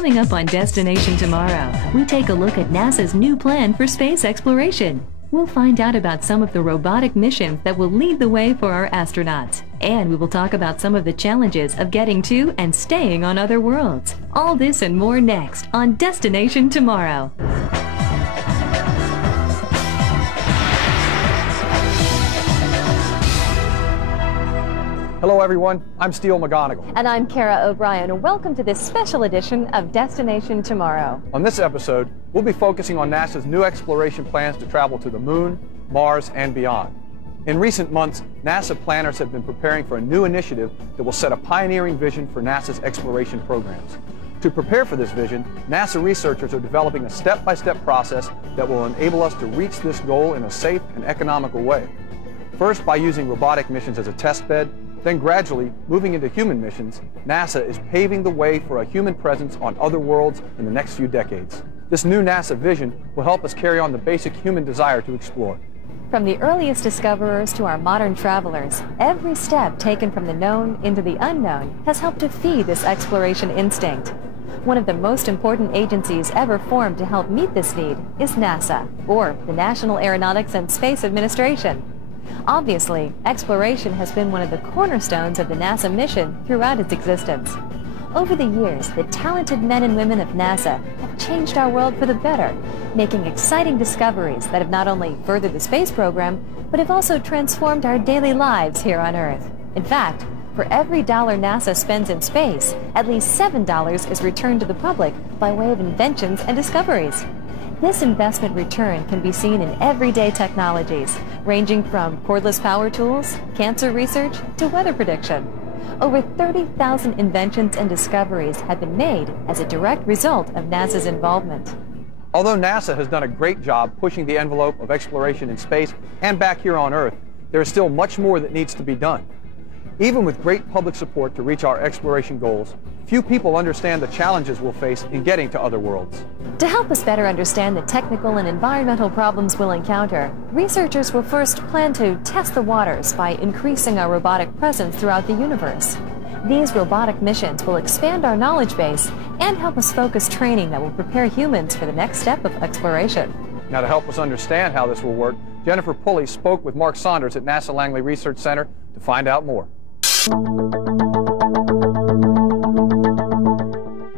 Coming up on Destination Tomorrow, we take a look at NASA's new plan for space exploration. We'll find out about some of the robotic missions that will lead the way for our astronauts. And we will talk about some of the challenges of getting to and staying on other worlds. All this and more next on Destination Tomorrow. Hello everyone, I'm Steele McGonigal. And I'm Kara O'Brien. Welcome to this special edition of Destination Tomorrow. On this episode, we'll be focusing on NASA's new exploration plans to travel to the Moon, Mars, and beyond. In recent months, NASA planners have been preparing for a new initiative that will set a pioneering vision for NASA's exploration programs. To prepare for this vision, NASA researchers are developing a step-by-step process that will enable us to reach this goal in a safe and economical way. First, by using robotic missions as a test bed, then gradually, moving into human missions, NASA is paving the way for a human presence on other worlds in the next few decades. This new NASA vision will help us carry on the basic human desire to explore. From the earliest discoverers to our modern travelers, every step taken from the known into the unknown has helped to feed this exploration instinct. One of the most important agencies ever formed to help meet this need is NASA, or the National Aeronautics and Space Administration. Obviously, exploration has been one of the cornerstones of the NASA mission throughout its existence. Over the years, the talented men and women of NASA have changed our world for the better, making exciting discoveries that have not only furthered the space program, but have also transformed our daily lives here on Earth. In fact, for every dollar NASA spends in space, at least $7 is returned to the public by way of inventions and discoveries. This investment return can be seen in everyday technologies, ranging from cordless power tools, cancer research, to weather prediction. Over 30,000 inventions and discoveries have been made as a direct result of NASA's involvement. Although NASA has done a great job pushing the envelope of exploration in space and back here on Earth, there is still much more that needs to be done. Even with great public support to reach our exploration goals, few people understand the challenges we'll face in getting to other worlds. To help us better understand the technical and environmental problems we'll encounter, researchers will first plan to test the waters by increasing our robotic presence throughout the universe. These robotic missions will expand our knowledge base and help us focus training that will prepare humans for the next step of exploration. Now, to help us understand how this will work, Jennifer Pulley spoke with Mark Saunders at NASA Langley Research Center to find out more.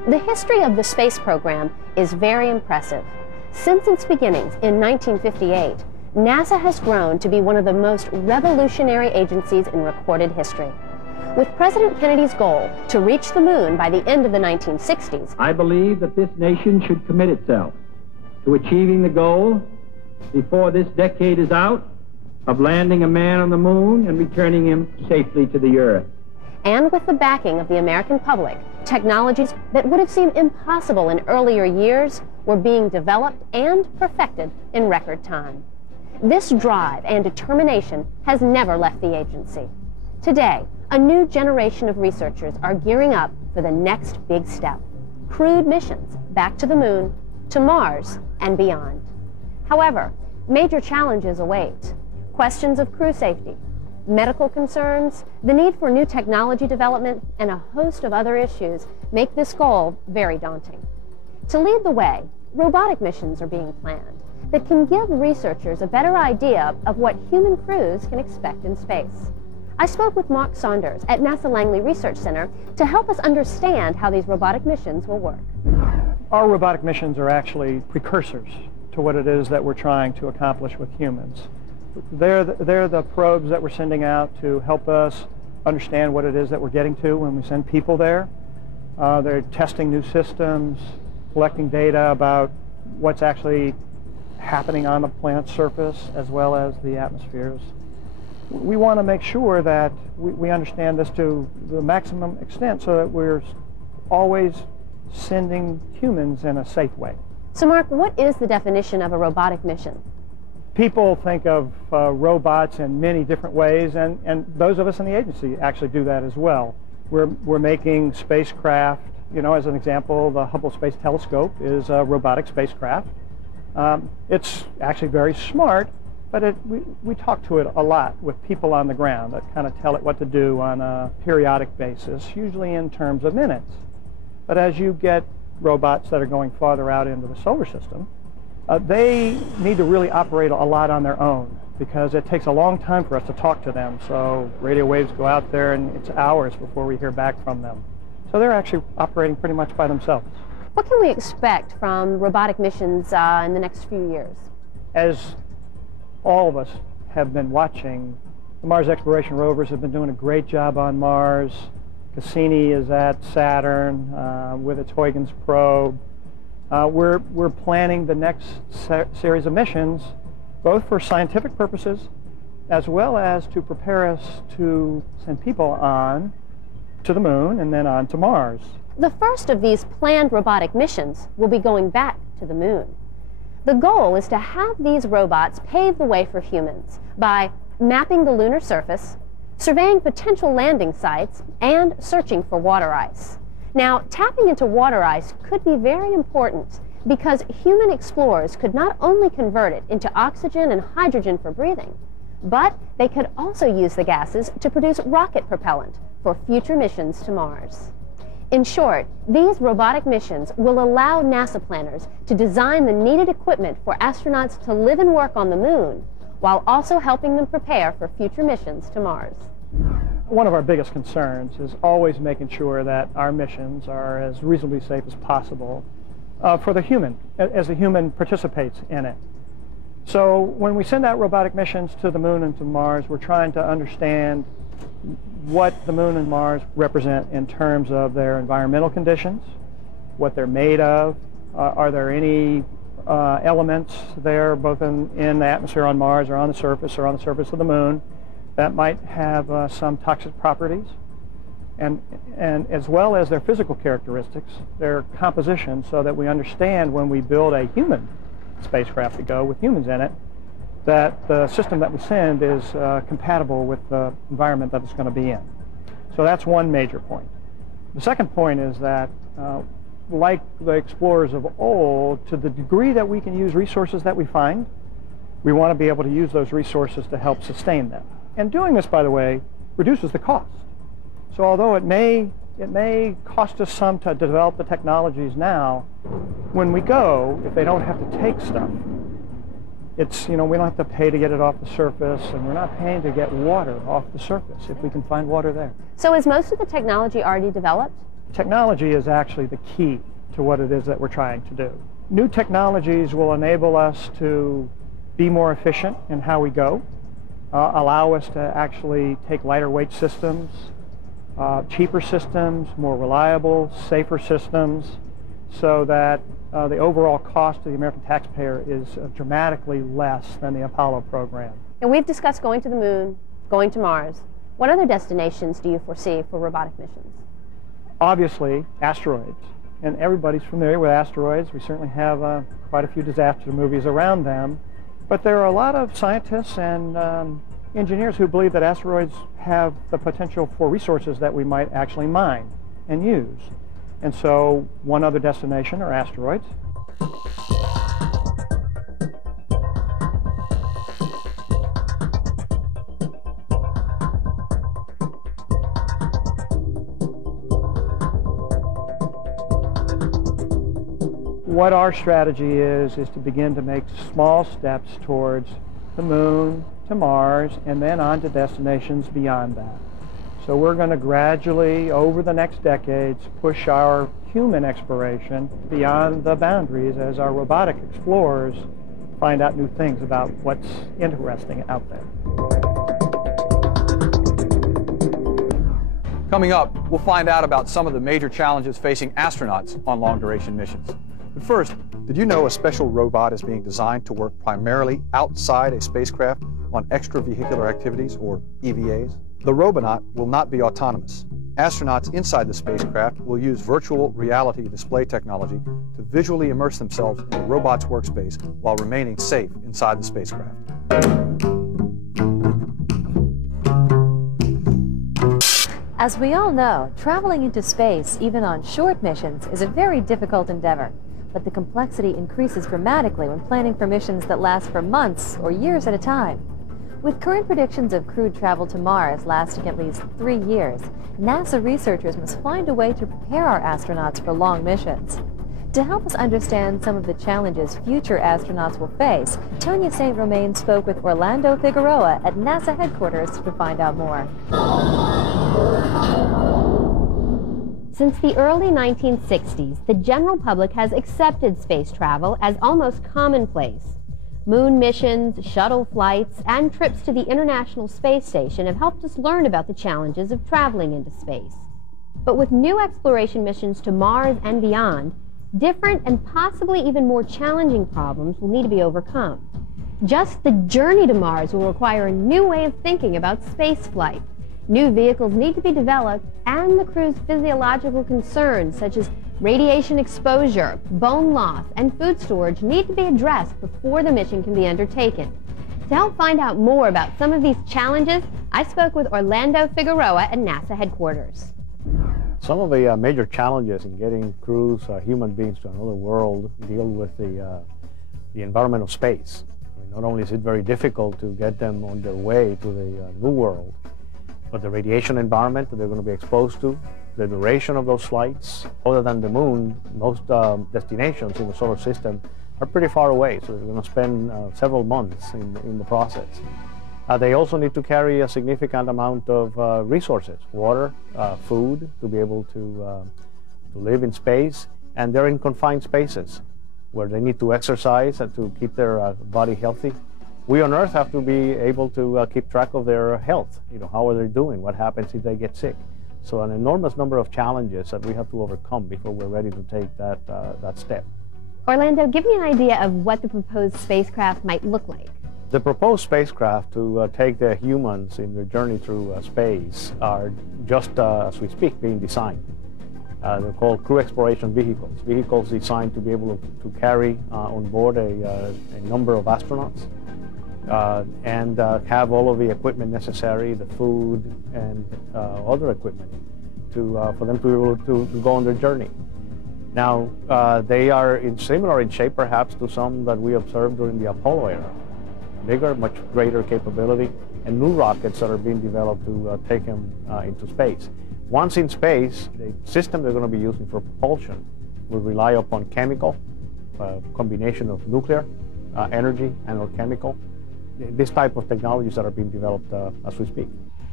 The history of the space program is very impressive. Since its beginnings in 1958, NASA has grown to be one of the most revolutionary agencies in recorded history. With President Kennedy's goal to reach the moon by the end of the 1960s, I believe that this nation should commit itself to achieving the goal before this decade is out of landing a man on the moon and returning him safely to the Earth. and with the backing of the American public, technologies that would have seemed impossible in earlier years were being developed and perfected in record time. This drive and determination has never left the agency. Today, a new generation of researchers are gearing up for the next big step: crewed missions back to the moon, to Mars, and beyond. However, major challenges await. Questions of crew safety, medical concerns, the need for new technology development, and a host of other issues make this goal very daunting. To lead the way, robotic missions are being planned that can give researchers a better idea of what human crews can expect in space. I spoke with Mark Saunders at NASA Langley Research Center to help us understand how these robotic missions will work. Our robotic missions are actually precursors to what it is that we're trying to accomplish with humans. They're the probes that we're sending out to help us understand what it is that we're getting to when we send people there. They're testing new systems, collecting data about what's actually happening on the planet's surface as well as the atmospheres. We want to make sure that we understand this to the maximum extent so that we're always sending humans in a safe way. So Mark, what is the definition of a robotic mission? People think of robots in many different ways, and those of us in the agency actually do that as well. We're making spacecraft. You know, as an example, the Hubble Space Telescope is a robotic spacecraft. It's actually very smart, but we talk to it a lot with people on the ground that kind of tell it what to do on a periodic basis, usually in terms of minutes. But as you get robots that are going farther out into the solar system, they need to really operate a lot on their own because it takes a long time for us to talk to them. So radio waves go out there and it's hours before we hear back from them. So they're actually operating pretty much by themselves. What can we expect from robotic missions in the next few years? As all of us have been watching, the Mars exploration rovers have been doing a great job on Mars. Cassini is at Saturn with its Huygens probe. We're planning the next series of missions, both for scientific purposes, as well as to prepare us to send people on to the moon and then on to Mars. The first of these planned robotic missions will be going back to the moon. The goal is to have these robots pave the way for humans by mapping the lunar surface, surveying potential landing sites, and searching for water ice. Now, tapping into water ice could be very important because human explorers could not only convert it into oxygen and hydrogen for breathing, but they could also use the gases to produce rocket propellant for future missions to Mars. In short, these robotic missions will allow NASA planners to design the needed equipment for astronauts to live and work on the moon, while also helping them prepare for future missions to Mars. One of our biggest concerns is always making sure that our missions are as reasonably safe as possible for the human, as the human participates in it. So when we send out robotic missions to the moon and to Mars, we're trying to understand what the moon and Mars represent in terms of their environmental conditions, what they're made of, are there any elements there both in the atmosphere on Mars or on the surface of the moon that might have some toxic properties, and as well as their physical characteristics, their composition, so that we understand when we build a human spacecraft to go with humans in it, that the system that we send is compatible with the environment that it's going to be in. So that's one major point. The second point is that, like the explorers of old, to the degree that we can use resources that we find, we want to be able to use those resources to help sustain them. And doing this, by the way, reduces the cost. So although it may cost us some to develop the technologies now, when we go, if they don't have to take stuff, it's, we don't have to pay to get it off the surface, and we're not paying to get water off the surface if we can find water there. So is most of the technology already developed? Technology is actually the key to what it is that we're trying to do. New technologies will enable us to be more efficient in how we go, allow us to actually take lighter weight systems, cheaper systems, more reliable, safer systems, so that the overall cost to the American taxpayer is dramatically less than the Apollo program. And we've discussed going to the moon, going to Mars. What other destinations do you foresee for robotic missions? Obviously, asteroids. And everybody's familiar with asteroids. We certainly have quite a few disaster movies around them. But there are a lot of scientists and engineers who believe that asteroids have the potential for resources that we might actually mine and use. And so one other destination are asteroids. What our strategy is to begin to make small steps towards the moon, to Mars, and then on to destinations beyond that. So we're going to gradually, over the next decades, push our human exploration beyond the boundaries as our robotic explorers find out new things about what's interesting out there. Coming up, we'll find out about some of the major challenges facing astronauts on long-duration missions. But first, did you know a special robot is being designed to work primarily outside a spacecraft on extravehicular activities, or EVAs? The Robonaut will not be autonomous. Astronauts inside the spacecraft will use virtual reality display technology to visually immerse themselves in the robot's workspace while remaining safe inside the spacecraft. As we all know, traveling into space, even on short missions, is a very difficult endeavor. But the complexity increases dramatically when planning for missions that last for months or years at a time. With current predictions of crewed travel to Mars lasting at least 3 years, NASA researchers must find a way to prepare our astronauts for long missions. To help us understand some of the challenges future astronauts will face, Tonya St. Romain spoke with Orlando Figueroa at NASA headquarters to find out more. Since the early 1960s, the general public has accepted space travel as almost commonplace. Moon missions, shuttle flights, and trips to the International Space Station have helped us learn about the challenges of traveling into space. But with new exploration missions to Mars and beyond, different and possibly even more challenging problems will need to be overcome. Just the journey to Mars will require a new way of thinking about space flight. New vehicles need to be developed, and the crew's physiological concerns such as radiation exposure, bone loss, and food storage need to be addressed before the mission can be undertaken. To help find out more about some of these challenges, I spoke with Orlando Figueroa at NASA headquarters. Some of the major challenges in getting crews, human beings to another world, deal with the environment of space. I mean, not only is it very difficult to get them on their way to the new world, but the radiation environment that they're going to be exposed to, the duration of those flights. Other than the moon, most destinations in the solar system are pretty far away, so they're going to spend several months in the process. They also need to carry a significant amount of resources, water, food, to be able to live in space, and they're in confined spaces where they need to exercise and to keep their body healthy. We on Earth have to be able to keep track of their health. You know, how are they doing? What happens if they get sick? So an enormous number of challenges that we have to overcome before we're ready to take that step. Orlando, give me an idea of what the proposed spacecraft might look like. The proposed spacecraft to take the humans in their journey through space are just, as we speak, being designed. They're called crew exploration vehicles, vehicles designed to be able to carry on board a number of astronauts and have all of the equipment necessary, the food and other equipment, for them to be able to go on their journey. Now, they are similar in shape, perhaps, to some that we observed during the Apollo era. Bigger, much greater capability, and new rockets that are being developed to take them into space. Once in space, the system they're going to be using for propulsion will rely upon chemical, combination of nuclear energy and or chemical. This type of technologies that are being developed as we speak.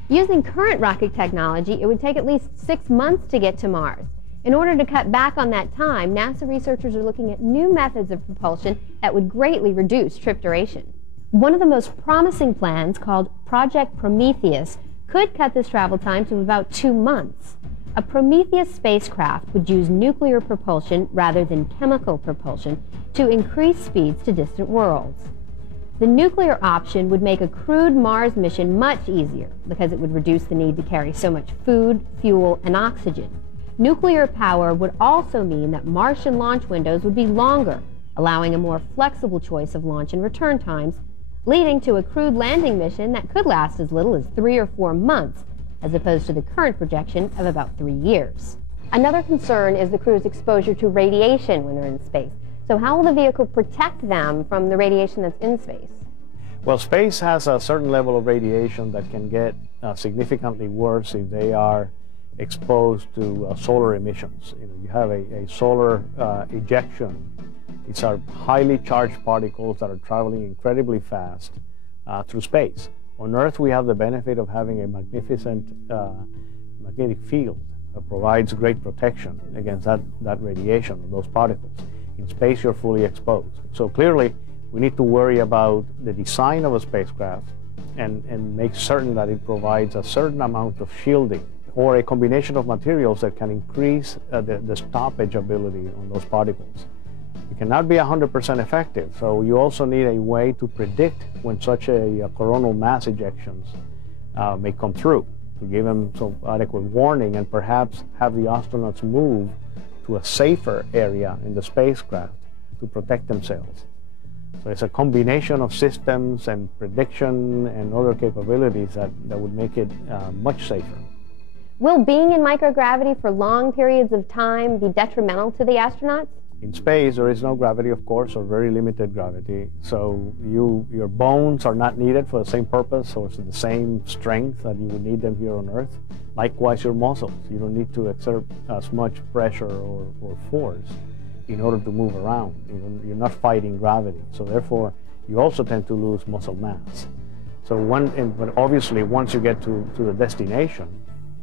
Using current rocket technology, it would take at least 6 months to get to Mars. In order to cut back on that time, NASA researchers are looking at new methods of propulsion that would greatly reduce trip duration. One of the most promising plans, called Project Prometheus, could cut this travel time to about 2 months. A Prometheus spacecraft would use nuclear propulsion rather than chemical propulsion to increase speeds to distant worlds. The nuclear option would make a crewed Mars mission much easier because it would reduce the need to carry so much food, fuel, and oxygen. Nuclear power would also mean that Martian launch windows would be longer, allowing a more flexible choice of launch and return times, leading to a crewed landing mission that could last as little as 3 or 4 months, as opposed to the current projection of about 3 years. Another concern is the crew's exposure to radiation when they're in space. So how will the vehicle protect them from the radiation that's in space? Well, space has a certain level of radiation that can get significantly worse if they are exposed to solar emissions. You have a solar ejection. These are highly charged particles that are traveling incredibly fast through space. On Earth, we have the benefit of having a magnificent magnetic field that provides great protection against that radiation of those particles. In space, you're fully exposed. So clearly, we need to worry about the design of a spacecraft and make certain that it provides a certain amount of shielding or a combination of materials that can increase the stoppage ability on those particles. It cannot be 100% effective, so you also need a way to predict when such a coronal mass ejections may come through, to give them some adequate warning and perhaps have the astronauts move to a safer area in the spacecraft to protect themselves. So it's a combination of systems and prediction and other capabilities that would make it much safer. Will being in microgravity for long periods of time be detrimental to the astronauts? In space, there is no gravity, of course, or very limited gravity. So your bones are not needed for the same purpose or the same strength that you would need them here on Earth. Likewise, your muscles. You don't need to exert as much pressure or force. in order to move around. You're not fighting gravity. So therefore, you also tend to lose muscle mass. So but obviously, once you get to the destination,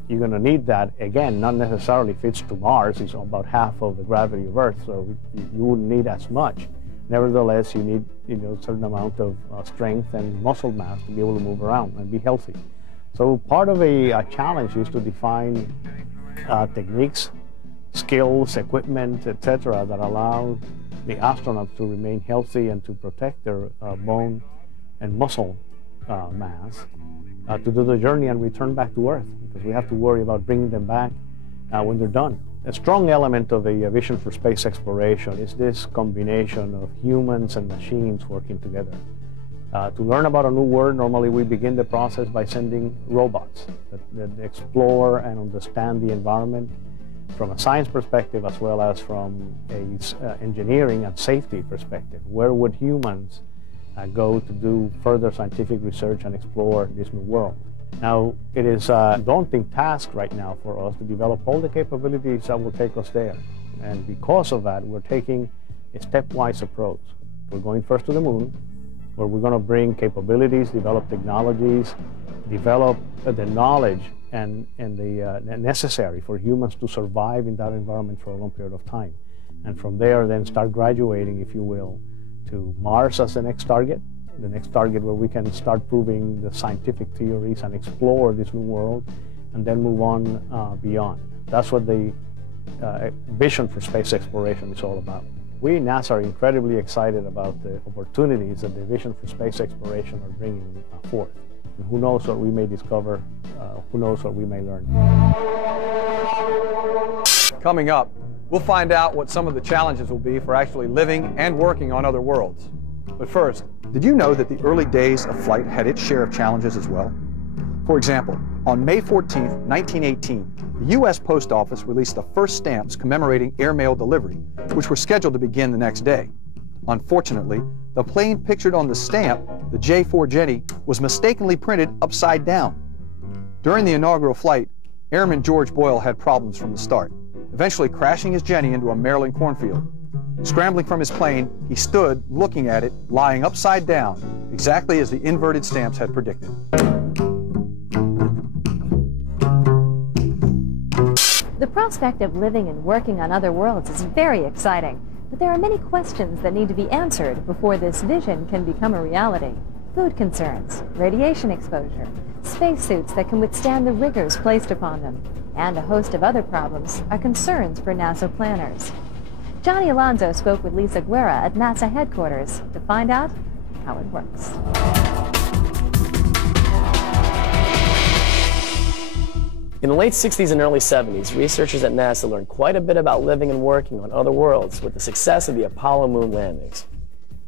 you're going to need that, again, not necessarily if it's to Mars, it's about half of the gravity of Earth, so you wouldn't need as much. Nevertheless, you need a certain amount of strength and muscle mass to be able to move around and be healthy. So part of a challenge is to define techniques, skills, equipment, etc., that allow the astronauts to remain healthy and to protect their bone and muscle mass to do the journey and return back to Earth, because we have to worry about bringing them back when they're done. A strong element of a vision for space exploration is this combination of humans and machines working together. To learn about a new world, normally we begin the process by sending robots that explore and understand the environment from a science perspective as well as from an engineering and safety perspective. Where would humans go to do further scientific research and explore this new world? Now, it is a daunting task right now for us to develop all the capabilities that will take us there. And because of that, we're taking a stepwise approach. We're going first to the moon, where we're going to bring capabilities, develop technologies, develop the knowledge and the necessary for humans to survive in that environment for a long period of time. And from there, then start graduating, if you will, to Mars as the next target where we can start proving the scientific theories and explore this new world, and then move on beyond. That's what the vision for space exploration is all about. We, NASA, are incredibly excited about the opportunities that the vision for space exploration are bringing forth. And who knows what we may discover, who knows what we may learn. Coming up, we'll find out what some of the challenges will be for actually living and working on other worlds. But first, did you know that the early days of flight had its share of challenges as well? For example, on May 14, 1918, the U.S. Post Office released the first stamps commemorating airmail delivery, which were scheduled to begin the next day. Unfortunately, the plane pictured on the stamp, the J-4 Jenny, was mistakenly printed upside down. During the inaugural flight, Airman George Boyle had problems from the start, eventually crashing his Jenny into a Maryland cornfield. Scrambling from his plane, he stood looking at it, lying upside down, exactly as the inverted stamps had predicted. The prospect of living and working on other worlds is very exciting, but there are many questions that need to be answered before this vision can become a reality. Food concerns, radiation exposure, spacesuits that can withstand the rigors placed upon them, and a host of other problems are concerns for NASA planners. Johnny Alonso spoke with Lisa Guerra at NASA headquarters to find out how it works. In the late 60s and early 70s, researchers at NASA learned quite a bit about living and working on other worlds with the success of the Apollo moon landings.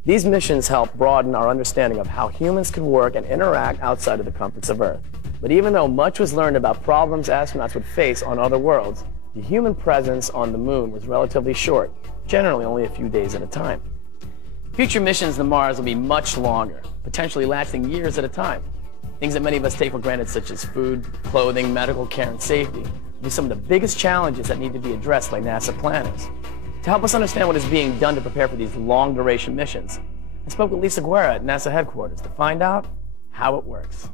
These missions helped broaden our understanding of how humans could work and interact outside of the comforts of Earth. But even though much was learned about problems astronauts would face on other worlds, the human presence on the moon was relatively short, generally only a few days at a time. Future missions to Mars will be much longer, potentially lasting years at a time. Things that many of us take for granted, such as food, clothing, medical care, and safety, will be some of the biggest challenges that need to be addressed by NASA planners. To help us understand what is being done to prepare for these long-duration missions, I spoke with Lisa Guerra at NASA headquarters to find out how it works.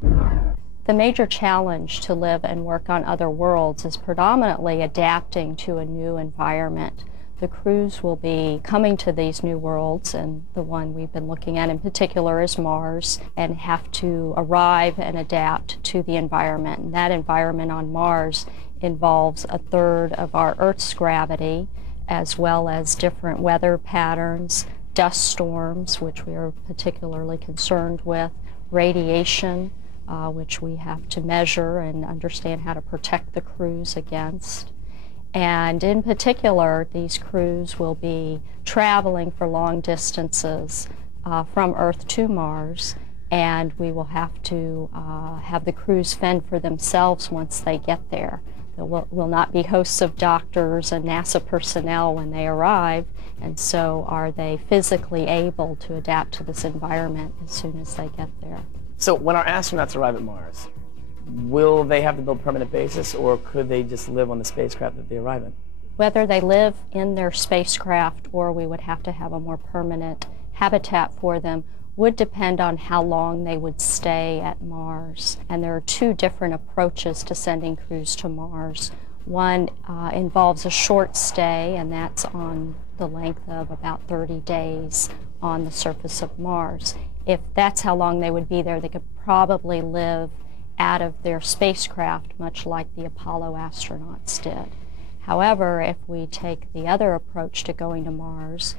The major challenge to live and work on other worlds is predominantly adapting to a new environment. The crews will be coming to these new worlds, and the one we've been looking at in particular is Mars, and have to arrive and adapt to the environment. And that environment on Mars involves a third of our Earth's gravity, as well as different weather patterns, dust storms, which we are particularly concerned with, radiation, which we have to measure and understand how to protect the crews against. And in particular, these crews will be traveling for long distances from Earth to Mars, and we will have to have the crews fend for themselves once they get there. There will not be hosts of doctors and NASA personnel when they arrive, and so are they physically able to adapt to this environment as soon as they get there. So when our astronauts arrive at Mars, will they have to build permanent bases, or could they just live on the spacecraft that they arrive in? Whether they live in their spacecraft or we would have to have a more permanent habitat for them would depend on how long they would stay at Mars. And there are two different approaches to sending crews to Mars. One involves a short stay, and that's on the length of about 30 days on the surface of Mars. If that's how long they would be there, they could probably live out of their spacecraft, much like the Apollo astronauts did. However, if we take the other approach to going to Mars,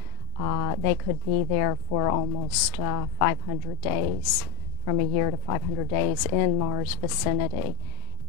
they could be there for almost 500 days, from a year to 500 days in Mars vicinity.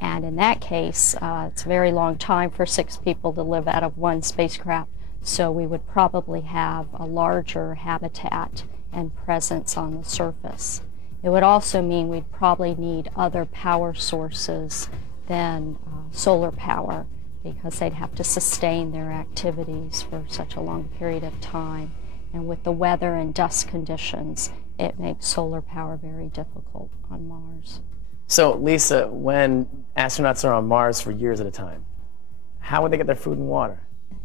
And in that case, it's a very long time for 6 people to live out of one spacecraft, so we would probably have a larger habitat and presence on the surface. It would also mean we'd probably need other power sources than solar power, because they'd have to sustain their activities for such a long period of time. And with the weather and dust conditions, it makes solar power very difficult on Mars. So, Lisa, when astronauts are on Mars for years at a time, how would they get their food and water?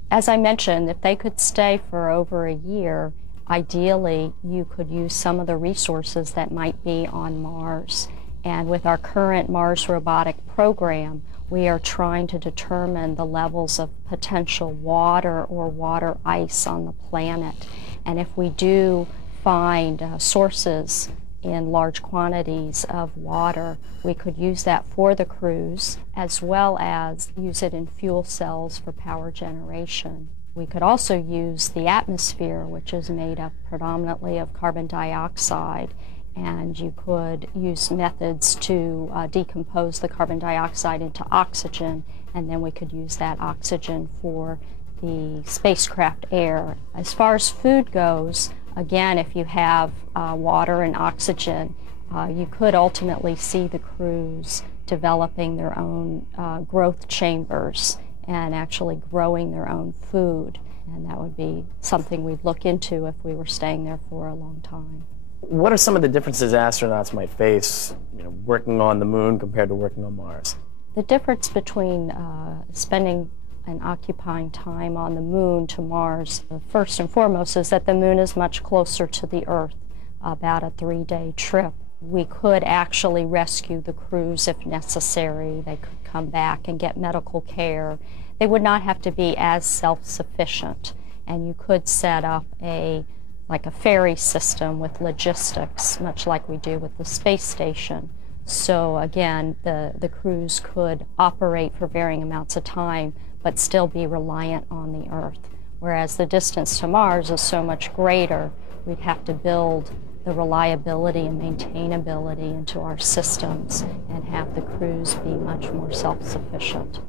As I mentioned, if they could stay for over a year, ideally you could use some of the resources that might be on Mars. And with our current Mars robotic program, we are trying to determine the levels of potential water or water ice on the planet. And if we do find sources in large quantities of water, we could use that for the crews, as well as use it in fuel cells for power generation. We could also use the atmosphere, which is made up predominantly of carbon dioxide, and you could use methods to decompose the carbon dioxide into oxygen, and then we could use that oxygen for the spacecraft air. As far as food goes, again, if you have water and oxygen, you could ultimately see the crews developing their own growth chambers and actually growing their own food. And that would be something we'd look into if we were staying there for a long time. What are some of the differences astronauts might face, working on the moon compared to working on Mars? The difference between spending and occupying time on the moon to Mars, first and foremost, is that the moon is much closer to the Earth, about a 3-day trip. We could actually rescue the crews if necessary. They could come back and get medical care. They would not have to be as self-sufficient, and you could set up like a ferry system with logistics, much like we do with the space station. So again, the crews could operate for varying amounts of time, but still be reliant on the Earth. Whereas the distance to Mars is so much greater, we'd have to build the reliability and maintainability into our systems and have the crews be much more self-sufficient.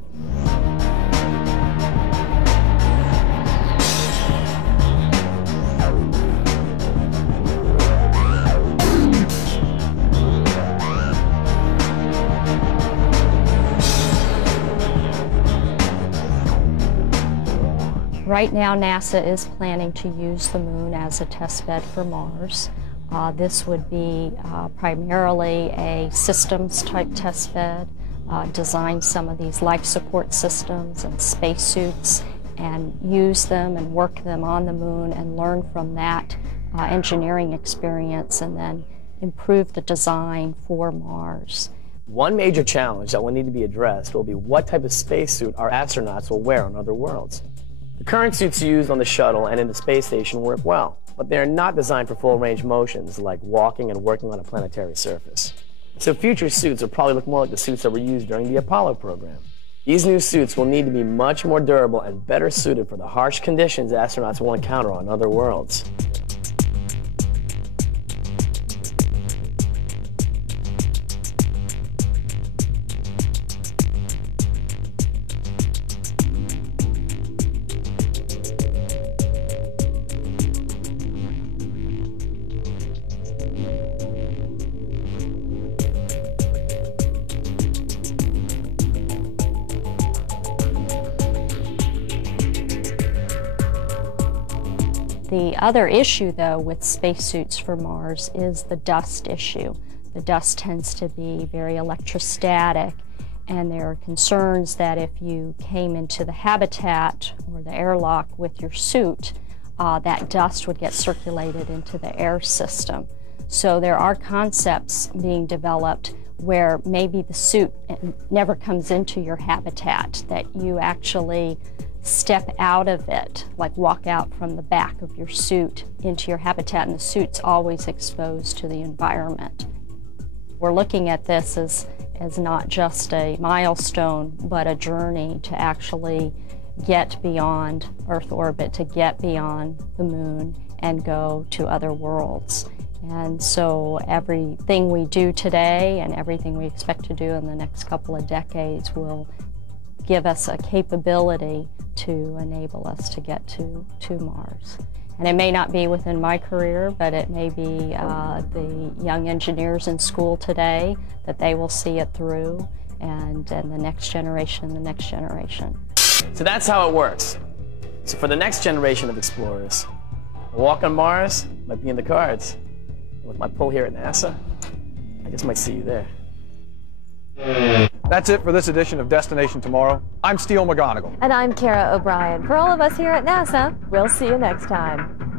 Right now, NASA is planning to use the moon as a test bed for Mars. This would be primarily a systems-type test bed, design some of these life support systems and spacesuits and use them and work them on the moon and learn from that engineering experience and then improve the design for Mars. One major challenge that will need to be addressed will be what type of spacesuit our astronauts will wear on other worlds. The current suits used on the shuttle and in the space station work well, but they are not designed for full-range motions like walking and working on a planetary surface. So future suits will probably look more like the suits that were used during the Apollo program. These new suits will need to be much more durable and better suited for the harsh conditions astronauts will encounter on other worlds. The other issue, though, with spacesuits for Mars is the dust issue. The dust tends to be very electrostatic, And there are concerns that if you came into the habitat or the airlock with your suit, that dust would get circulated into the air system. So there are concepts being developed where maybe the suit never comes into your habitat, that you actually step out of it, like walk out from the back of your suit into your habitat, and the suit's always exposed to the environment. We're looking at this as not just a milestone, but a journey to actually get beyond Earth orbit, to get beyond the moon and go to other worlds. And so everything we do today and everything we expect to do in the next couple of decades will give us a capability to enable us to get to Mars. And it may not be within my career, but it may be the young engineers in school today, that they will see it through, and the next generation and the next generation. So that's how it works. So for the next generation of explorers, a walk on Mars might be in the cards. With my pull here at NASA, I just might see you there. That's it for this edition of Destination Tomorrow. I'm Steele McGonigal. And I'm Kara O'Brien. For all of us here at NASA, we'll see you next time.